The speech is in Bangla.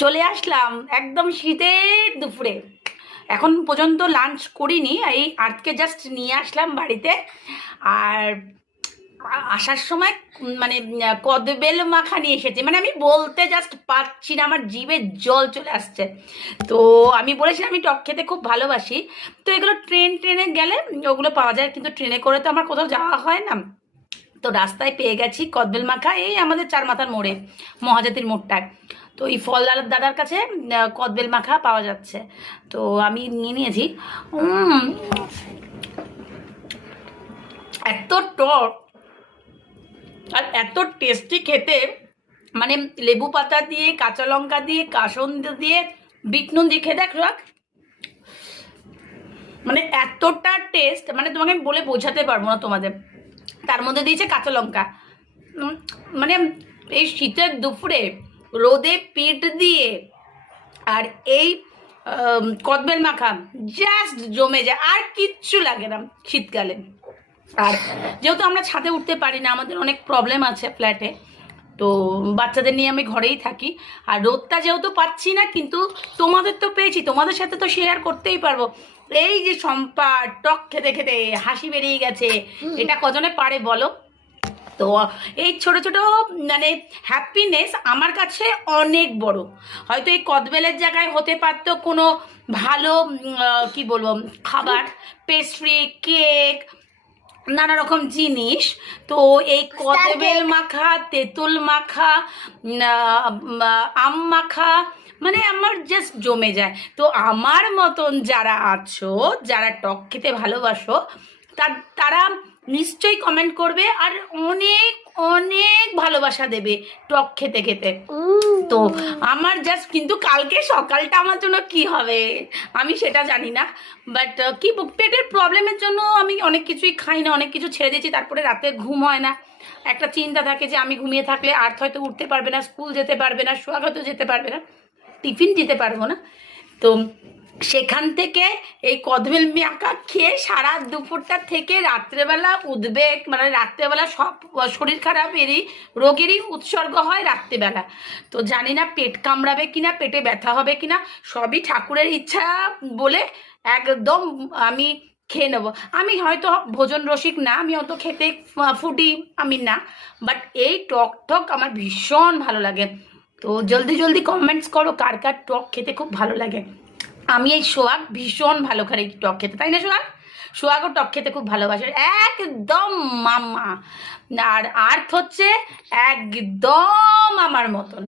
চলে আসলাম একদম শীতের দুপুরে। এখন পর্যন্ত লাঞ্চ করিনি, এই আজকে জাস্ট নিয়ে আসলাম বাড়িতে। আর আসার সময় মানে কদবেল মাখা নিয়ে এসেছি, মানে আমি বলতে জাস্ট পারছি না, আমার জিভে জল চলে আসছে। তো আমি বলেছিলাম আমি টক খেতে খুব ভালোবাসি। তো এগুলো ট্রেনে গেলে ওগুলো পাওয়া যায়, কিন্তু ট্রেনে করে তো আমার কোথাও যাওয়া হয় না। তো রাস্তায় পেয়ে গেছি কদবেল মাখা, এই আমাদের চার মাথার মোড়ে, মহাজাতির মোড়টায়। তো এই ফল দাদার কাছে কদবেল মাখা পাওয়া যাচ্ছে। তো আমি নিয়ে নিয়েছি। উম, এত টক আর এত টেস্টি খেতে, মানে লেবু পাতা দিয়ে, কাঁচা লঙ্কা দিয়ে, কাসন্দ দিয়ে, বিট নুন দিয়ে খেয়ে দেখ রাখ। মানে এতটা টেস্ট, মানে তোমাকে আমি বলে বোঝাতে পারবো না তোমাদের। তার মধ্যে দিয়েছে কাঁচা লঙ্কা। উম, মানে এই শীতের দুপুরে রোদে পিঠ দিয়ে আর এই কদবেল মাখা জাস্ট জমে যায়, আর কিচ্ছু লাগে না শীতকালে। আর যেহেতু আমরা ছাদে উঠতে পারি না, আমাদের অনেক প্রবলেম আছে ফ্ল্যাটে, তো বাচ্চাদের নিয়ে আমি ঘরেই থাকি। আর রোদটা যেহেতু পাচ্ছি না, কিন্তু তোমাদের তো পেয়েছি, তোমাদের সাথে তো শেয়ার করতেই পারবো। এই যে সম্পা টক খেতে খেতে হাসি বেরিয়ে গেছে, এটা কজনে পারে বলো? তো এই ছোট ছোট মানে হ্যাপিনেস আমার কাছে অনেক বড়। হয়তো এই কদবেলের জায়গায় হতে পারতো কোনো ভালো কি বলবো খাবার, পেস্ট্রি, কেক, নানা রকম জিনিস। তো এই কদবেল মাখা, তেঁতুল মাখা, আম মাখা, মানে আমার জাস্ট জমে যায়। তো আমার মতন যারা আছো, যারা টক খেতে ভালোবাসো, তারা নিশ্চয়ই কমেন্ট করবে আর অনেক অনেক ভালোবাসা দেবে টক খেতে খেতে। তো আমার জাস্ট, কিন্তু কালকে সকালটা আমার জন্য কি হবে আমি সেটা জানি না। বাট কি পেটের প্রবলেমের জন্য আমি অনেক কিছুই খাই না, অনেক কিছু ছেড়ে দিয়েছি। তারপরে রাতে ঘুম হয় না, একটা চিন্তা থাকে যে আমি ঘুমিয়ে থাকলে আর্থ হয়তো উঠতে পারবে না, স্কুল যেতে পারবে না, সোহাগ হয়তো যেতে পারবে না, টিফিন দিতে পারবো না। তো সেখান থেকে এই কদবেল মাখা খেয়ে সারা দুপুরটা থেকে রাত্রেবেলা উদ্বেগ, মানে রাত্রেবেলা সব শরীর খারাপেরই রোগেরই উৎসর্গ হয় রাত্রেবেলা। তো জানি না পেট কামড়াবে কিনা, পেটে ব্যথা হবে কিনা, সবই ঠাকুরের ইচ্ছা বলে একদম আমি খেয়ে নেবো। আমি হয়তো ভোজন রসিক না, আমি অত খেতে ফুটি আমি না, বাট এই টক টক আমার ভীষণ ভালো লাগে। তো জলদি জলদি কমেন্টস করো কার কার টক খেতে খুব ভালো লাগে। আমি এই সোহাগ ভীষণ ভালো খাই এই টক খেতে, তাই না সোহাগ? সোহাগও টক খেতে খুব ভালোবাসে, একদম মাম্মা। আর আর্থ হচ্ছে একদম আমার মতন।